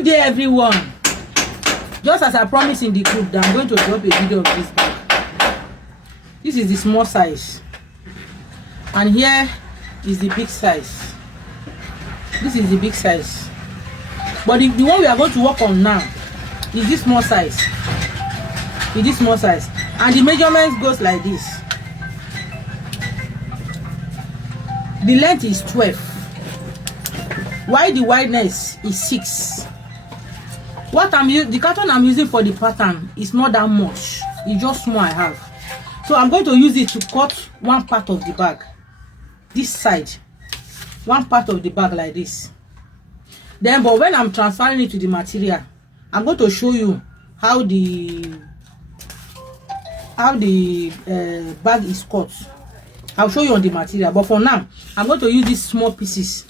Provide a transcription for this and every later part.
Good day, everyone. Just as I promised in the group that I'm going to drop a video of this bag. This is the small size, and here is the big size. This is the big size, but the one we are going to work on now is this small size. Is this small size, and the measurement goes like this. The length is 12, while the wideness is 6. What the carton I'm using for the pattern is not that much. It's just small I have. So I'm going to use it to cut one part of the bag. This side. One part of the bag like this. Then, but when I'm transferring it to the material, I'm going to show you how the bag is cut. I'll show you on the material, but for now I'm going to use these small pieces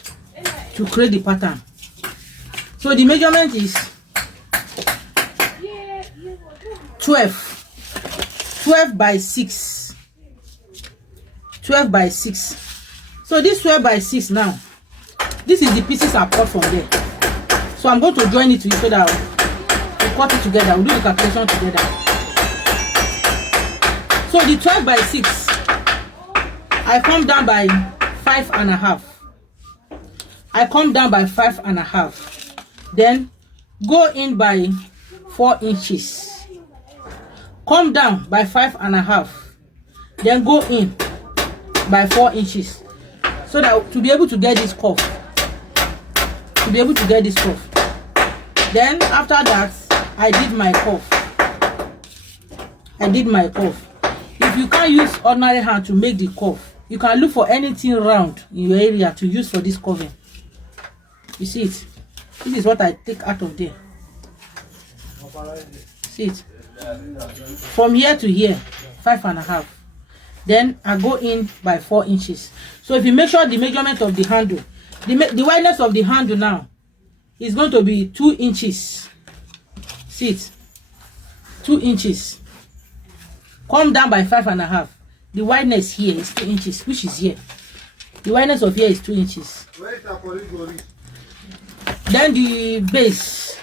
to create the pattern. So the measurement is 12 by 6. 12 by 6. So this 12 by 6 now, this is the pieces I cut from there. So I'm going to join it to it so that we cut it together. We'll do the calculation together. So the 12 by 6, I come down by 5.5. I come down by 5.5. Then go in by 4 inches. Come down by 5.5. Then go in by 4 inches. So that to be able to get this curve. To be able to get this curve. Then after that, I did my curve. I did my curve. If you can't use ordinary hand to make the curve, you can look for anything round in your area to use for this curving. You see it? This is what I take out of there. See it? From here to here, 5.5. Then I go in by 4 inches. So if you measure the measurement of the handle, the wideness of the handle now is going to be 2 inches. See it? 2 inches. Come down by 5.5. The wideness here is 2 inches, which is here. The wideness of here is 2 inches. Then the base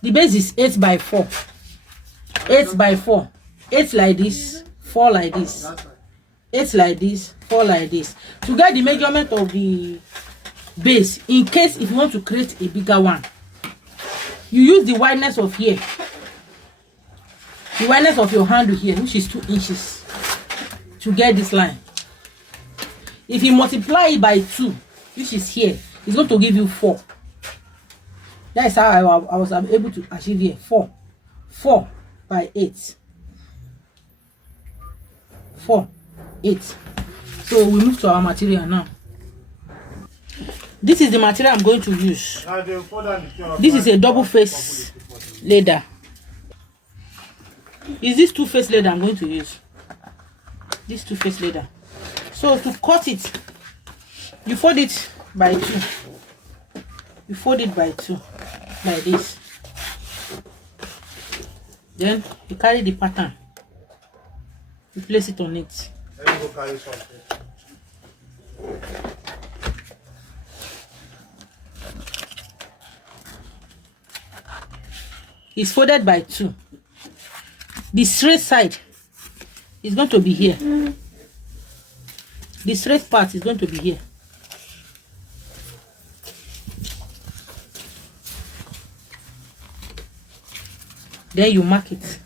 is 8 by 4. 8 by 4. 8 like this, 4 like this. 8 like this, 4 like this. To get the measurement of the base, in case if you want to create a bigger one, you use the wideness of here. The wideness of your handle here, which is 2 inches, to get this line. If you multiply it by 2, which is here, it's going to give you 4. That is how I was able to achieve here. 4 by 8. 4, 8. So we move to our material now. This is the material I'm going to use. This is a double face leather. Is this two-face leather I'm going to use? This two-face leather. So to cut it, you fold it by 2. You fold it by 2 like this. Then you carry the pattern. You place it on it. It's folded by 2. The straight side is going to be here. The straight part is going to be here. Then you mark it.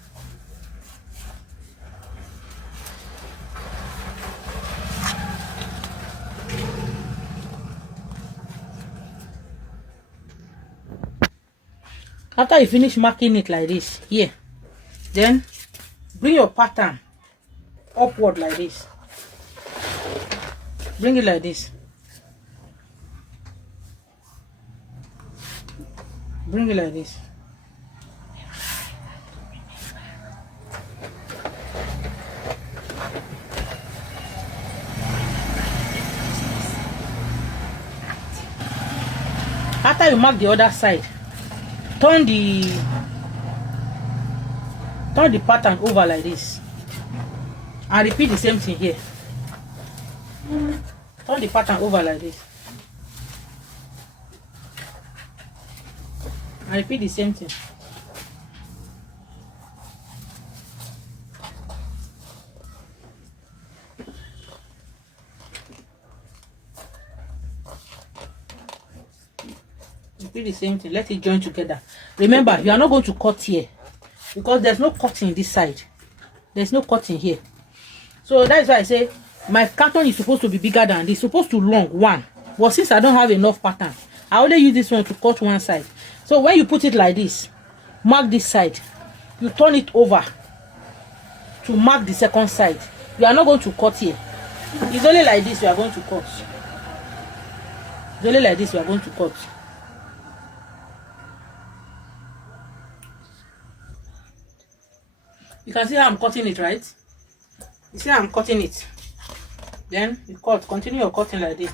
After you finish marking it like this, here, then bring your pattern upward like this. Bring it like this. Bring it like this. After you mark the other side, turn the pattern over like this and repeat the same thing here. Turn the pattern over like this. I repeat the same thing. Repeat the same thing. Let it join together. Remember, you are not going to cut here because there's no cutting this side. There's no cutting here. So that is why I say my carton is supposed to be bigger than this. It's supposed to long one. But since I don't have enough pattern, I only use this one to cut one side. So when you put it like this, mark this side. You turn it over to mark the second side. You are not going to cut here. It's only like this you are going to cut. It's only like this you are going to cut. You can see how I'm cutting it, right? You see how I'm cutting it. Then you cut. Continue your cutting like this.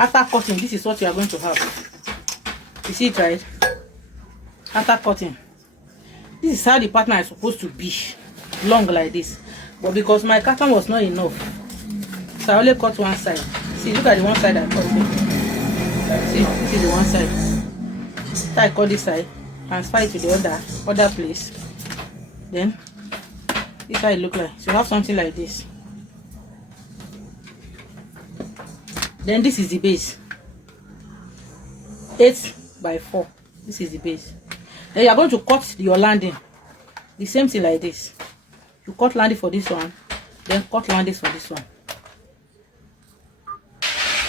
After cutting, this is what you are going to have. You see it, right? After cutting, this is how the pattern is supposed to be, long like this. But because my carton was not enough, so I only cut one side. See, look at the one side I cut. See, this is the one side. So I cut this side, transfer it to the other place. Then this is how it look like. So you have something like this. Then this is the base. 8 by 4. This is the base. Then you are going to cut your landing. The same thing like this. You cut landing for this one. Then cut landing for this one.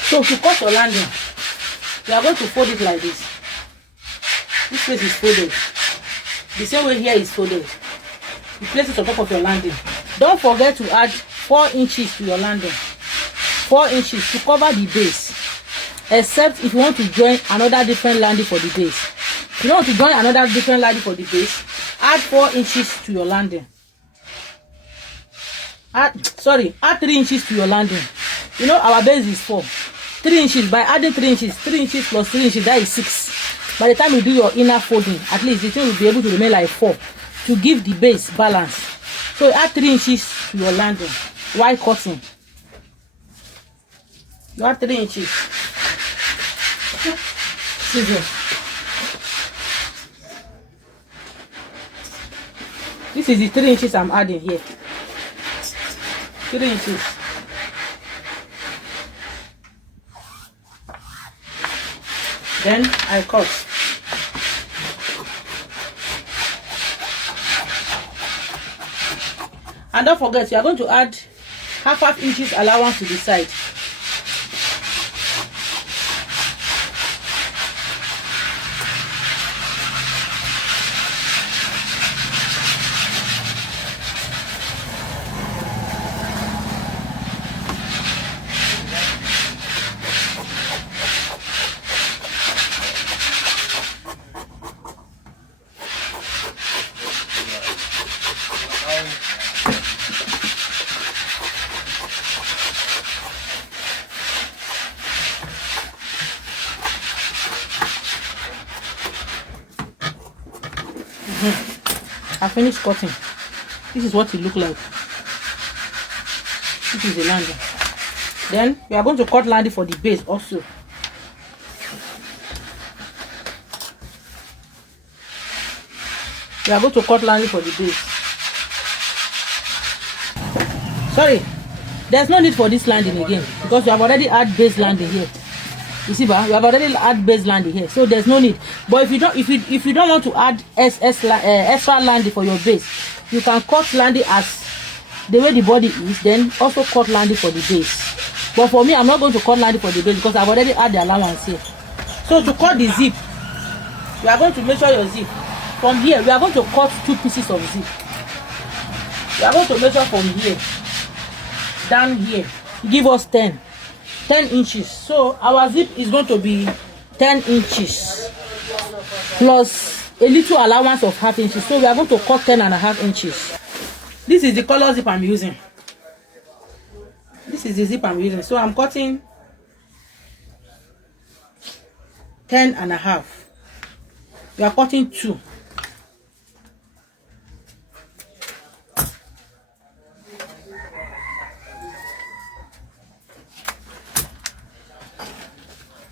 So to cut your landing, you are going to fold it like this. This place is folded. The same way here is folded. You place it on top of your landing. Don't forget to add 4 inches to your landing. 4 inches to cover the base, except if you want to join another different landing for the base. If you want to join another different landing for the base, add 4 inches to your landing. Add 3 inches to your landing. You know our base is 4. 3 inches, by adding 3 inches, 3 inches plus 3 inches, that is 6. By the time you do your inner folding, at least the thing will be able to remain like 4 to give the base balance. So add 3 inches to your landing while cutting. You add 3 inches. Scissors. This is the 3 inches I'm adding here. 3 inches. Then I cut. And don't forget, you are going to add half inches allowance to the side. I finished cutting. This is what it look like. This is the landing. Then we are going to cut landing for the base also. We are going to cut landing for the base. Sorry, there's no need for this landing again because we have already had base landing here. You see, we have already add base landing here, so there's no need. But if you don't want to add extra landing for your base, you can cut landing as the way the body is, then also cut landing for the base. But for me, I'm not going to cut landing for the base because I've already add the allowance here. So to cut the zip, we are going to measure your zip. From here, we are going to cut 2 pieces of zip. We are going to measure from here down here. Give us 10 inches. So our zip is going to be 10 inches plus a little allowance of half inches. So we are going to cut 10.5 inches. This is the color zip I'm using. This is the zip I'm using. So I'm cutting 10.5. We are cutting 2.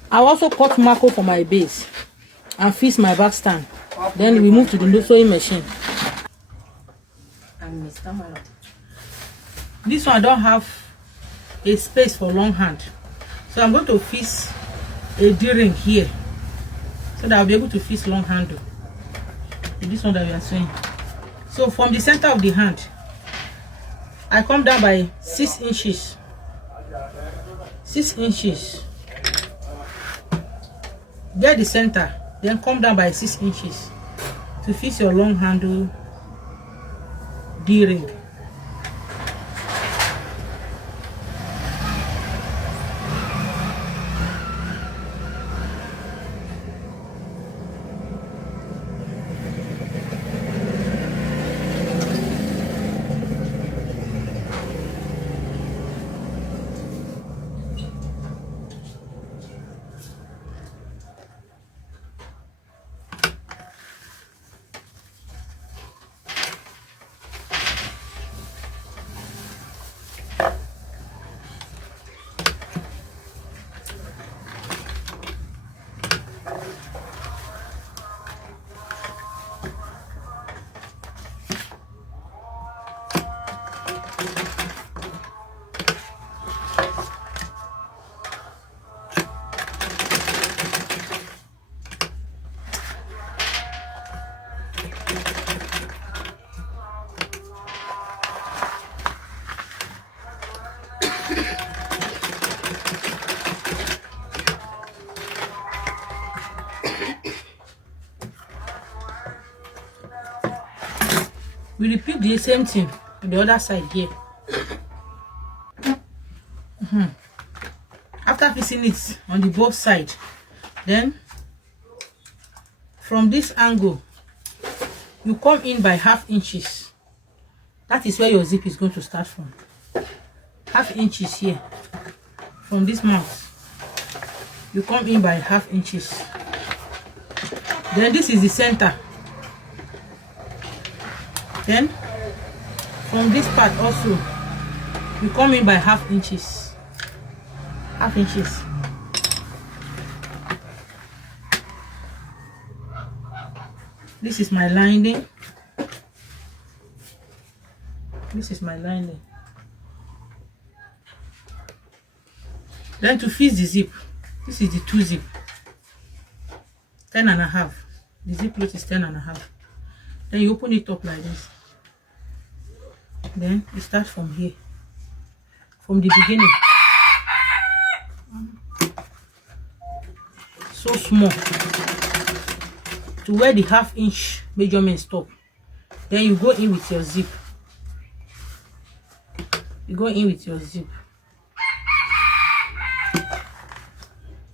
I also cut marco for my base and fix my back stand. Then we move to the sewing machine. This one I don't have a space for long hand, so I'm going to fix a D-ring here so that I'll be able to fix long handle. This one that we are sewing. So from the center of the hand, I come down by 6 inches. 6 inches. Get the center, then come down by 6 inches to fix your long handle D-ring. We repeat the same thing on the other side here. After fixing it on the both sides, then from this angle you come in by half inches. That is where your zip is going to start from. Half inches here. From this mouth you come in by half inches. Then this is the center. Then from this part also you come in by half inches. Half inches. This is my lining. This is my lining. Then to fix the zip, this is the 2 zip. 10.5. The zip loop is 10.5. Then you open it up like this. Then you start from here, from the beginning, so small to where the half inch measurement stop. Then you go in with your zip. You go in with your zip.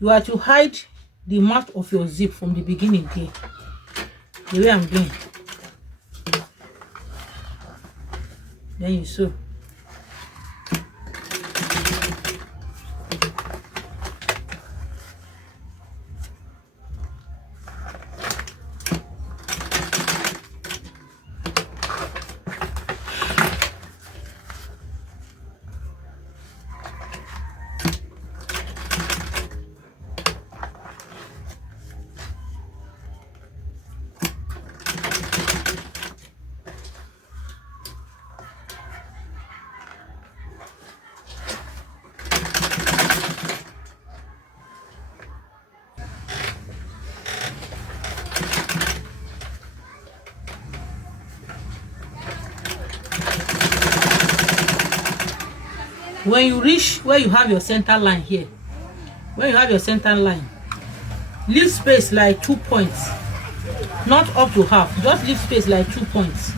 You are to hide the mouth of your zip from the beginning here, the way I'm doing. Then you sew. When you reach where you have your center line here, when you have your center line, Leave space like 2 points, not up to half. Just leave space like 2 points.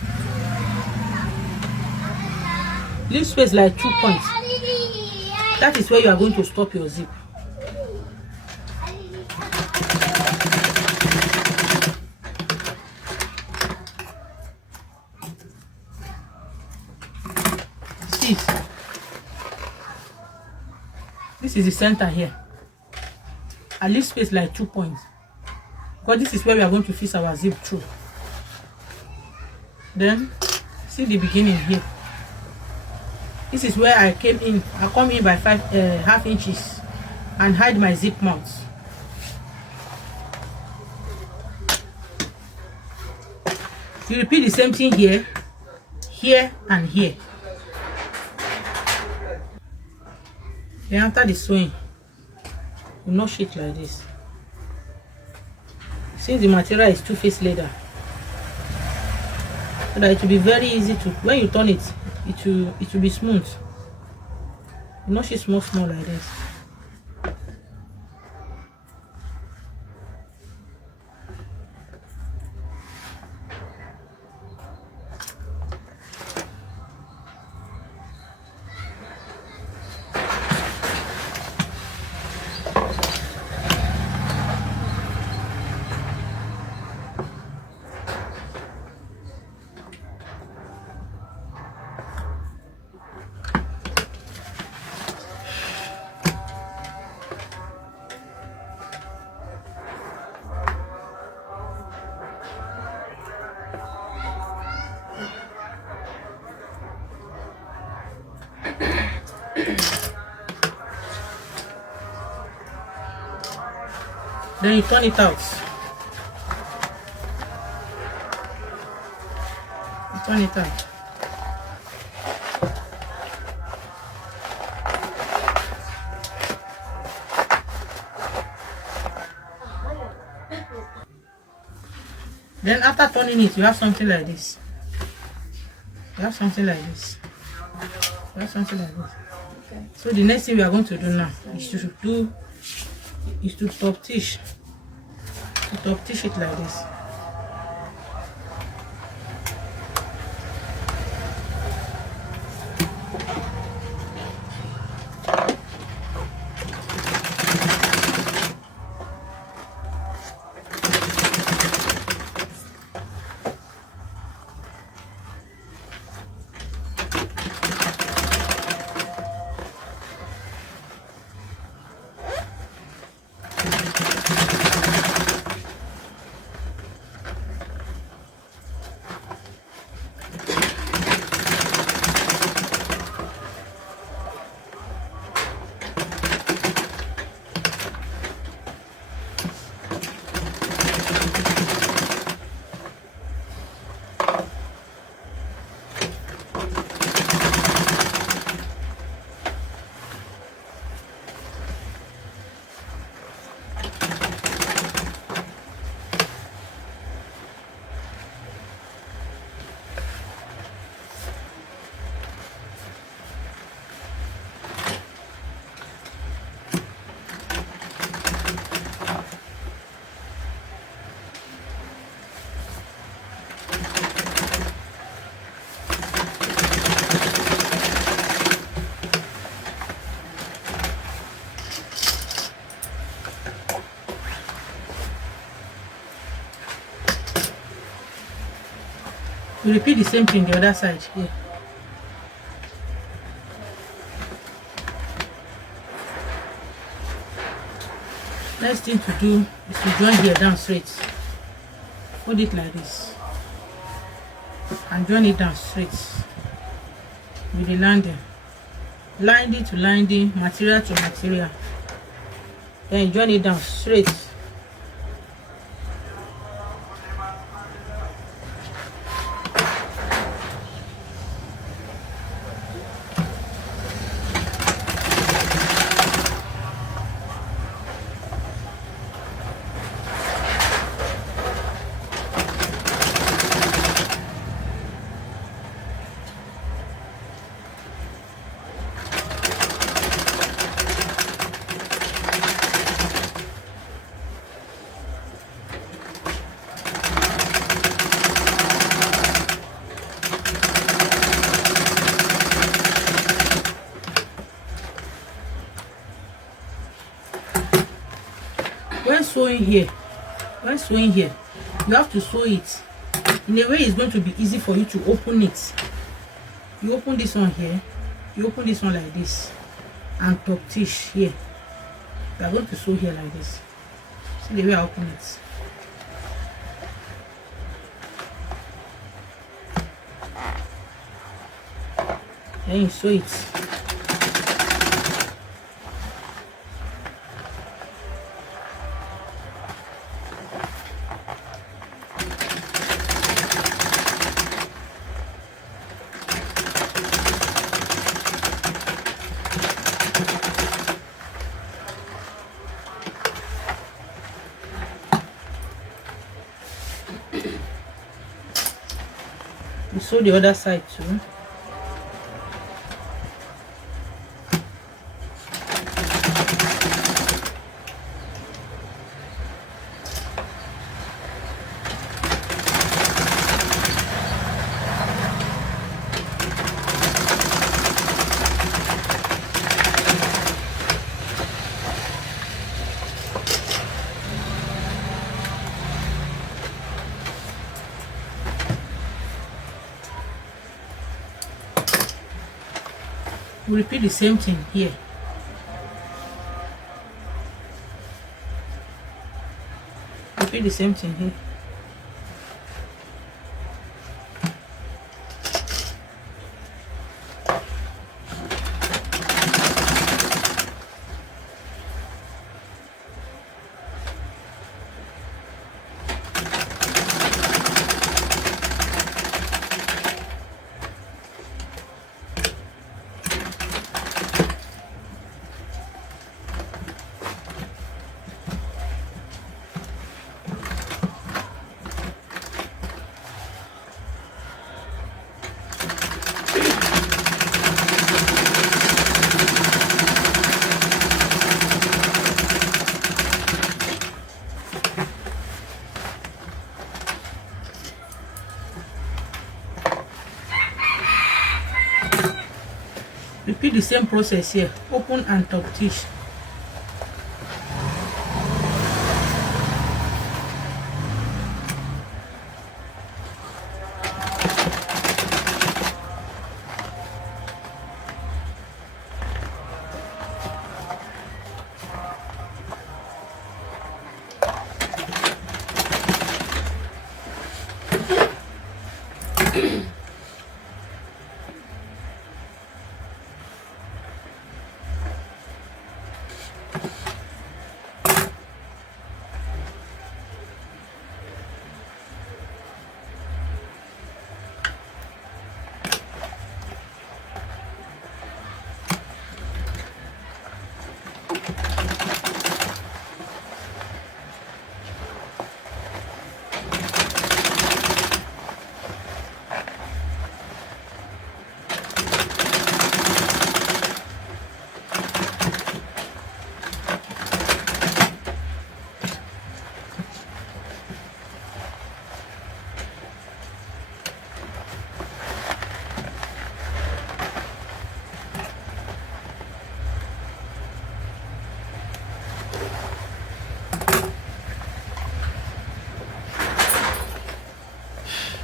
Leave space like 2 points. That is where you are going to stop your zip. See, this is the center here. I leave space like 2 points because this is where we are going to fix our zip through. Then see the beginning here. This is where I came in. I come in by half inches and hide my zip mouth. You repeat the same thing here, here, and here. Then after the sewing, you notch it like this. Since the material is two-faced leather, so that it will be very easy to, when you turn it, it will be smooth. You notch it small like this. Then you turn it out. You turn it out. Then after turning it, you have something like this. You have something like this. You have something like this. Okay. So the next thing we are going to do now is to top stitch. To top stitch it like this. You repeat the same thing the other side here. Next thing to do is to join here down straight. Hold it like this and join it down straight with the landing. Lining to lining, material to material. Then join it down straight. sewing here, you have to sew it in a way it's going to be easy for you to open it. You open this one here, you open this one like this, and top stitch here. You are going to sew here like this. See the way I open it. Then you sew it. You sew the other side too. We repeat the same thing here. Repeat the same thing here. Repeat the same process here. Open and top stitch.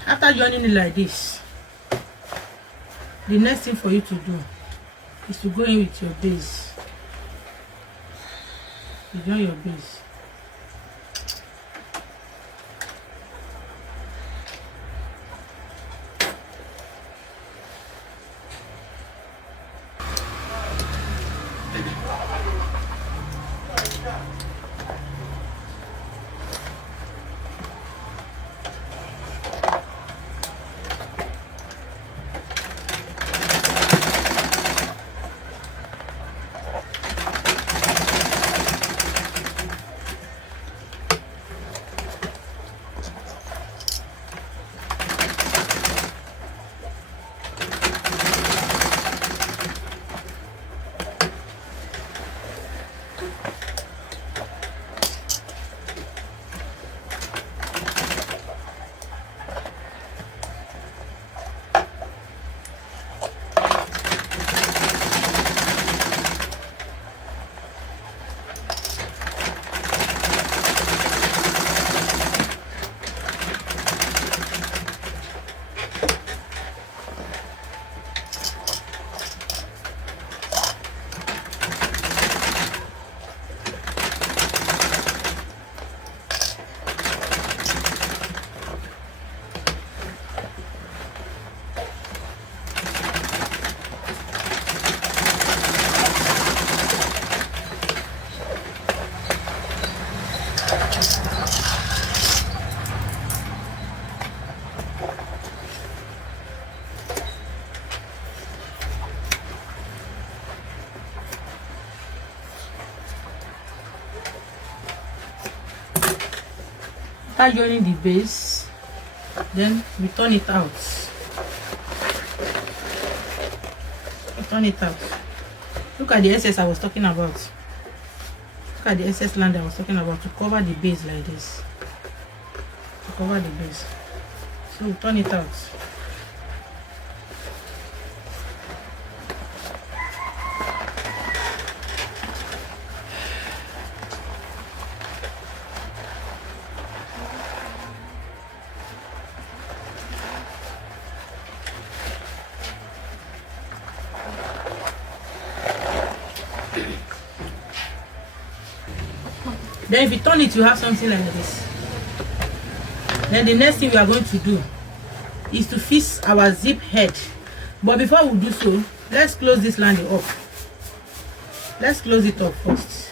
After joining it like this, the next thing for you to do is to go in with your base. You join your base. After joining the base, then we turn it out. Turn it out. Look at the excess I was talking about. Look at the excess land I was talking about, to cover the base like this. To cover the base. So we turn it out. Then if you turn it, you have something like this. Then the next thing we are going to do is to fix our zip head. But before we do so, let's close this landing up. Let's close it up first.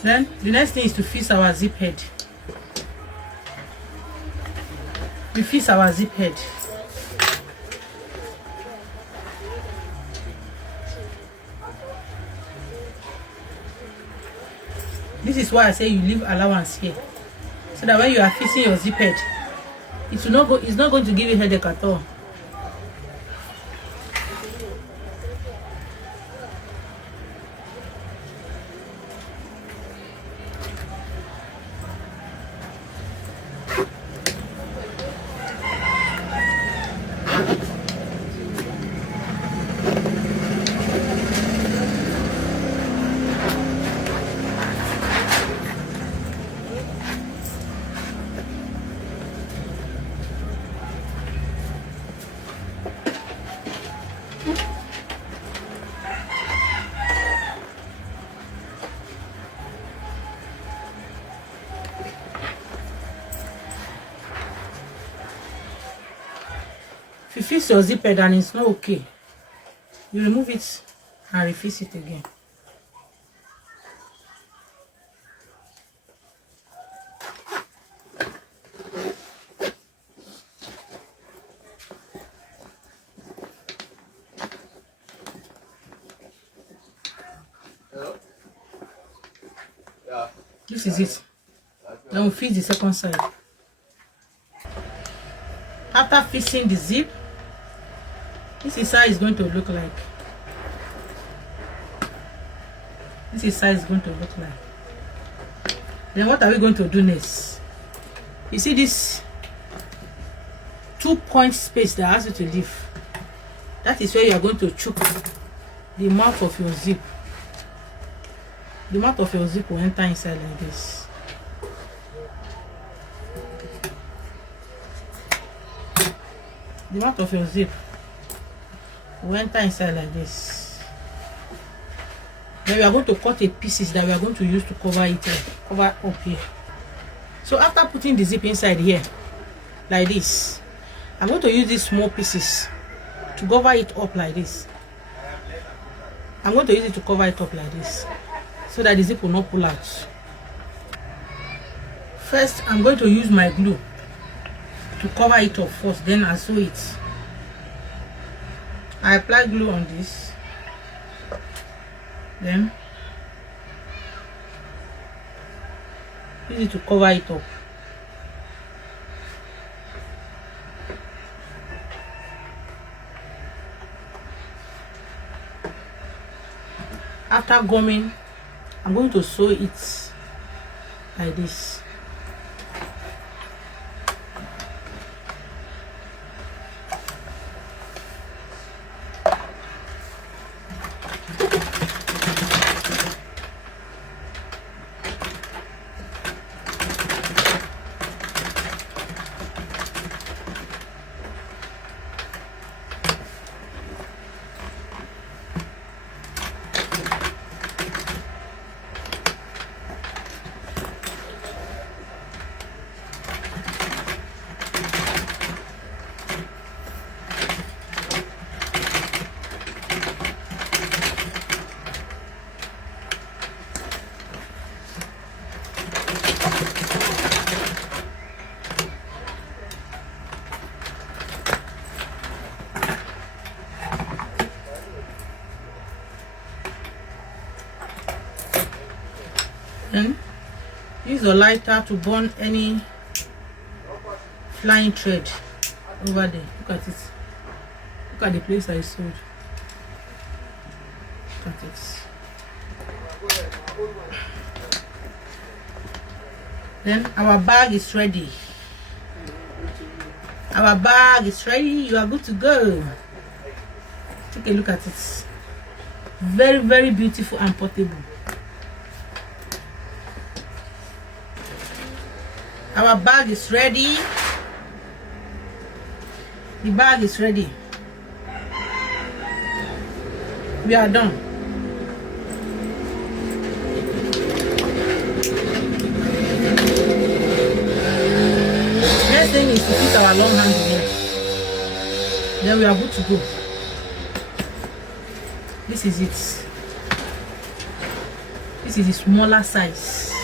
Then the next thing is to fix our zip head. We fix our zip head. This is why I say you leave allowance here, so that when you are fixing your zip head, it will not go. It's not going to give you headache at all. If you fix your zip head and it's not okay, you remove it and refix it again. This is it. Then we fix the second side. After fixing the zip, this is how it's going to look like. This is how it's going to look like. Then what are we going to do next? You see this 2-point space that has to leave. That is where you are going to choke the mouth of your zip. The mouth of your zip will enter inside like this. The mouth of your zip will enter inside like this. Then we are going to cut a pieces that we are going to use to cover it up, cover up here. So after putting the zip inside here, like this, I'm going to use these small pieces to cover it up like this. I'm going to use it to cover it up like this, so that the zip will not pull out. First, I'm going to use my glue to cover it up first, then I sew it. I apply glue on this, then use it to cover it up. After gumming, I'm going to sew it like this. Then use a lighter to burn any flying thread over there. Look at it. Look at the place I sewed. Look at it. Then our bag is ready. Our bag is ready. You are good to go. Take a look at it. Very, very beautiful and portable. Our bag is ready. The bag is ready. We are done. Next thing is to put our long handle here. Then we are good to go. This is it. This is the smaller size.